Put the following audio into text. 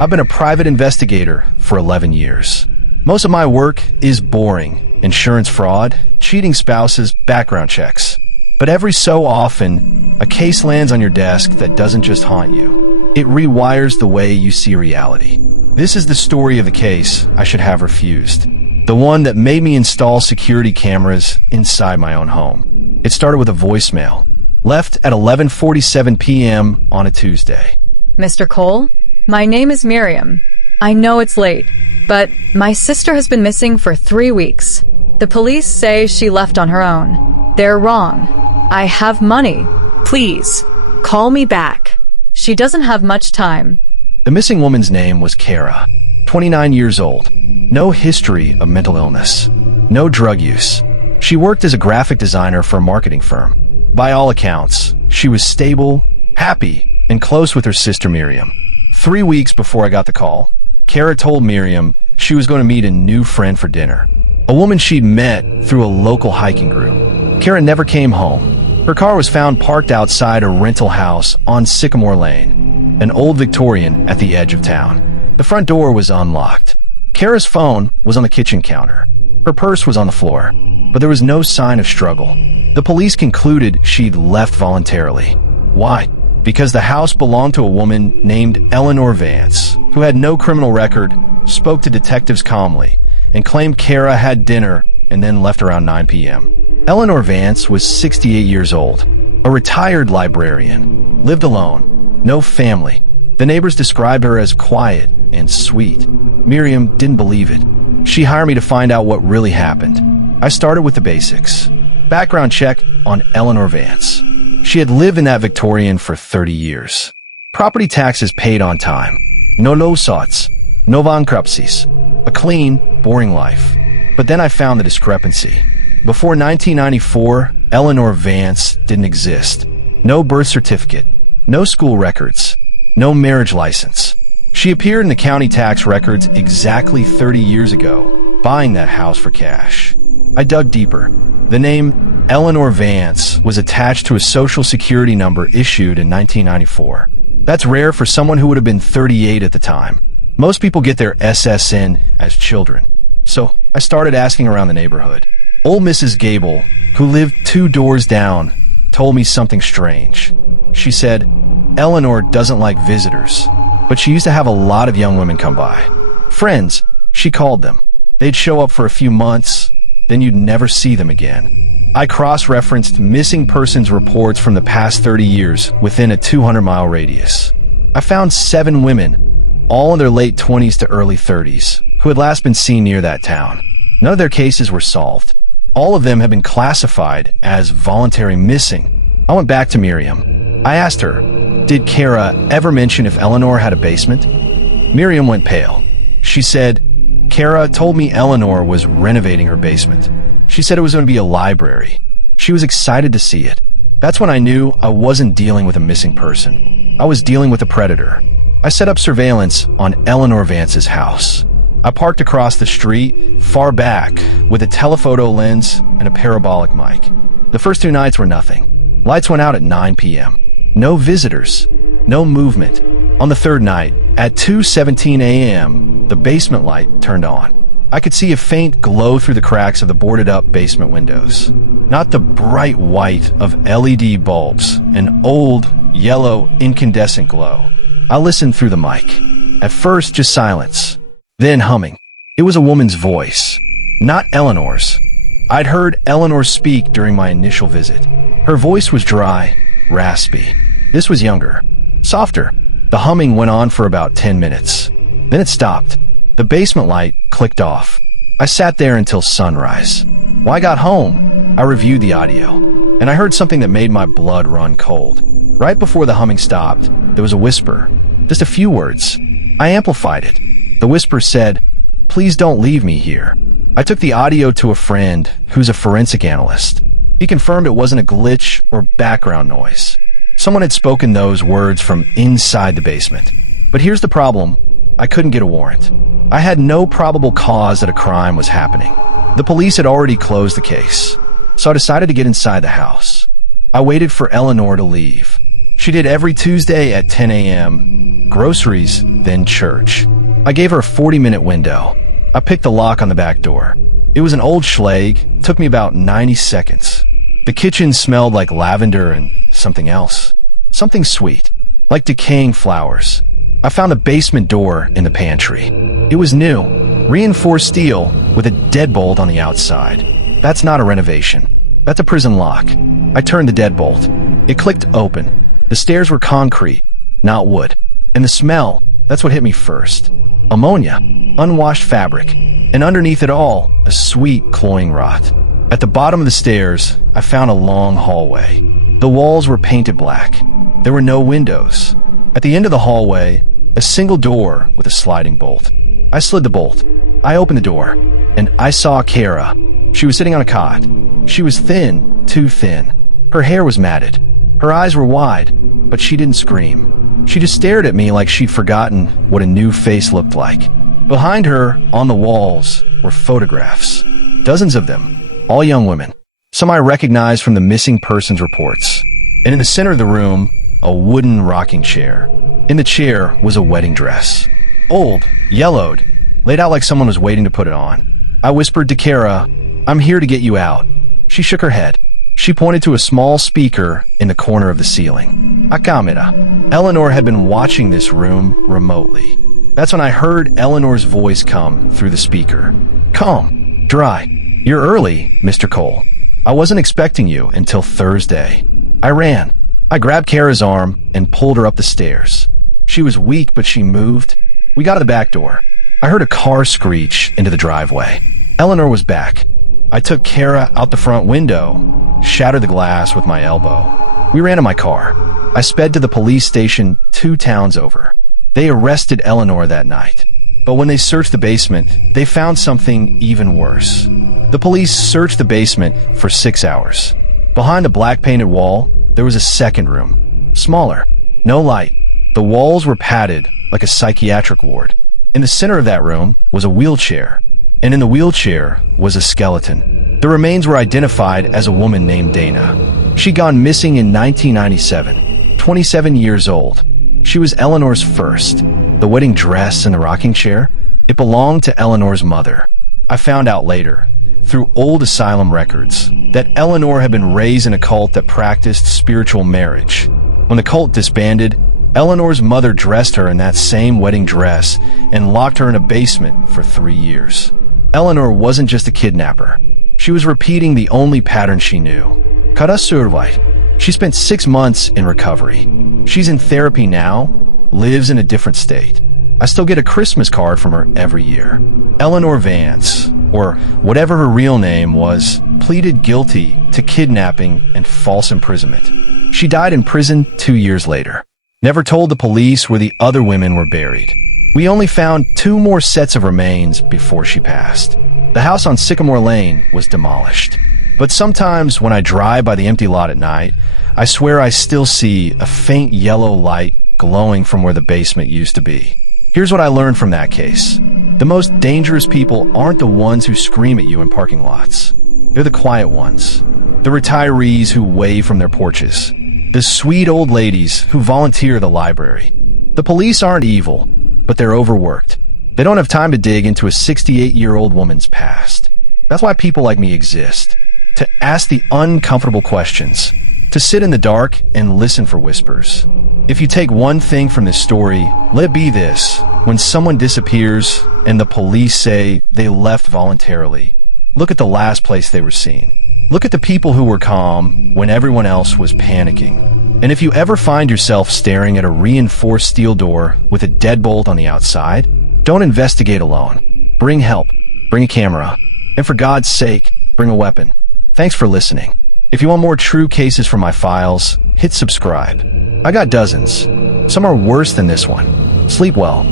I've been a private investigator for 11 years. Most of my work is boring: insurance fraud, cheating spouses, background checks. But every so often, a case lands on your desk that doesn't just haunt you. It rewires the way you see reality. This is the story of the case I should have refused. The one that made me install security cameras inside my own home. It started with a voicemail, left at 11:47 p.m. on a Tuesday. Mr. Cole, my name is Miriam. I know it's late, but my sister has been missing for 3 weeks. The police say she left on her own. They're wrong. I have money. Please, call me back. She doesn't have much time. The missing woman's name was Kara, 29 years old. No history of mental illness. No drug use. She worked as a graphic designer for a marketing firm. By all accounts, she was stable, happy, and close with her sister Miriam. 3 weeks before I got the call, Kara told Miriam she was going to meet a new friend for dinner. A woman she'd met through a local hiking group. Kara never came home. Her car was found parked outside a rental house on Sycamore Lane, an old Victorian at the edge of town. The front door was unlocked. Kara's phone was on the kitchen counter. Her purse was on the floor, but there was no sign of struggle. The police concluded she'd left voluntarily. Why? Because the house belonged to a woman named Eleanor Vance, who had no criminal record, spoke to detectives calmly, and claimed Kara had dinner and then left around 9 p.m. Eleanor Vance was 68 years old, a retired librarian, lived alone, no family. The neighbors described her as quiet and sweet. Miriam didn't believe it. She hired me to find out what really happened. I started with the basics. Background check on Eleanor Vance. She had lived in that Victorian for 30 years. Property taxes paid on time. No lawsuits. No bankruptcies. A clean, boring life. But then I found the discrepancy. Before 1994, Eleanor Vance didn't exist. No birth certificate. No school records. No marriage license. She appeared in the county tax records exactly 30 years ago, buying that house for cash. I dug deeper. The name Eleanor Vance was attached to a social security number issued in 1994. That's rare for someone who would have been 38 at the time. Most people get their SSN as children. So I started asking around the neighborhood. Old Mrs. Gable, who lived 2 doors down, told me something strange. She said, Eleanor doesn't like visitors, but she used to have a lot of young women come by. Friends, she called them. They'd show up for a few months, then you'd never see them again. I cross-referenced missing persons reports from the past 30 years within a 200-mile radius. I found 7 women, all in their late 20s to early 30s, who had last been seen near that town. None of their cases were solved. All of them have been classified as voluntary missing. I went back to Miriam. I asked her, did Kara ever mention if Eleanor had a basement? Miriam went pale. She said, Kara told me Eleanor was renovating her basement. She said it was going to be a library. She was excited to see it. That's when I knew I wasn't dealing with a missing person. I was dealing with a predator. I set up surveillance on Eleanor Vance's house. I parked across the street, far back, with a telephoto lens and a parabolic mic. The first 2 nights were nothing. Lights went out at 9 p.m. No visitors. No movement. On the 3rd night, at 2:17 a.m., the basement light turned on. I could see a faint glow through the cracks of the boarded-up basement windows. Not the bright white of LED bulbs, an old, yellow, incandescent glow. I listened through the mic. At first, just silence. Then humming. It was a woman's voice, not Eleanor's. I'd heard Eleanor speak during my initial visit. Her voice was dry, raspy. This was younger, softer. The humming went on for about 10 minutes. Then it stopped. The basement light clicked off. I sat there until sunrise. When I got home, I reviewed the audio, and I heard something that made my blood run cold. Right before the humming stopped, there was a whisper, just a few words. I amplified it. The whisper said, "Please don't leave me here." I took the audio to a friend who's a forensic analyst. He confirmed it wasn't a glitch or background noise. Someone had spoken those words from inside the basement. But here's the problem. I couldn't get a warrant. I had no probable cause that a crime was happening. The police had already closed the case. So I decided to get inside the house. I waited for Eleanor to leave. She did every Tuesday at 10 a.m., groceries, then church. I gave her a 40-minute window. I picked the lock on the back door. It was an old Schlage, took me about 90 seconds. The kitchen smelled like lavender and something else. Something sweet, like decaying flowers. I found a basement door in the pantry. It was new, reinforced steel with a deadbolt on the outside. That's not a renovation. That's a prison lock. I turned the deadbolt. It clicked open. The stairs were concrete, not wood. And the smell, that's what hit me first. Ammonia, unwashed fabric, and underneath it all, a sweet, cloying rot. At the bottom of the stairs, I found a long hallway. The walls were painted black. There were no windows. At the end of the hallway, a single door with a sliding bolt. I slid the bolt. I opened the door, and I saw Kara. She was sitting on a cot. She was thin, too thin. Her hair was matted. Her eyes were wide, but she didn't scream. She just stared at me like she'd forgotten what a new face looked like. Behind her, on the walls, were photographs. Dozens of them. All young women. Some I recognized from the missing persons reports. And in the center of the room, a wooden rocking chair. In the chair was a wedding dress. Old, yellowed, laid out like someone was waiting to put it on. I whispered to Kara, "I'm here to get you out." She shook her head. She pointed to a small speaker in the corner of the ceiling. A camera. Eleanor had been watching this room remotely. That's when I heard Eleanor's voice come through the speaker. "Calm. Dry. You're early, Mr. Cole. I wasn't expecting you until Thursday." I ran. I grabbed Kara's arm and pulled her up the stairs. She was weak, but she moved. We got to the back door. I heard a car screech into the driveway. Eleanor was back. I took Kara out the front window, shattered the glass with my elbow. We ran to my car. I sped to the police station 2 towns over. They arrested Eleanor that night. But when they searched the basement, they found something even worse. The police searched the basement for 6 hours. Behind a black-painted wall, there was a second room. Smaller. No light. The walls were padded like a psychiatric ward. In the center of that room was a wheelchair. And in the wheelchair was a skeleton. The remains were identified as a woman named Dana. She'd gone missing in 1997, 27 years old. She was Eleanor's first. The wedding dress and the rocking chair, it belonged to Eleanor's mother. I found out later, through old asylum records, that Eleanor had been raised in a cult that practiced spiritual marriage. When the cult disbanded, Eleanor's mother dressed her in that same wedding dress and locked her in a basement for 3 years. Eleanor wasn't just a kidnapper. She was repeating the only pattern she knew. Kara survived. She spent 6 months in recovery. She's in therapy now, lives in a different state. I still get a Christmas card from her every year. Eleanor Vance, or whatever her real name was, pleaded guilty to kidnapping and false imprisonment. She died in prison 2 years later. Never told the police where the other women were buried. We only found 2 more sets of remains before she passed. The house on Sycamore Lane was demolished. But sometimes when I drive by the empty lot at night, I swear I still see a faint yellow light glowing from where the basement used to be. Here's what I learned from that case. The most dangerous people aren't the ones who scream at you in parking lots. They're the quiet ones. The retirees who wave from their porches. The sweet old ladies who volunteer at the library. The police aren't evil, but they're overworked. They don't have time to dig into a 68-year-old woman's past. That's why people like me exist. To ask the uncomfortable questions. To sit in the dark and listen for whispers. If you take one thing from this story, let it be this. When someone disappears and the police say they left voluntarily, look at the last place they were seen. Look at the people who were calm when everyone else was panicking. And if you ever find yourself staring at a reinforced steel door with a deadbolt on the outside, don't investigate alone. Bring help. Bring a camera. And for God's sake, bring a weapon. Thanks for listening. If you want more true cases from my files, hit subscribe. I got dozens. Some are worse than this one. Sleep well.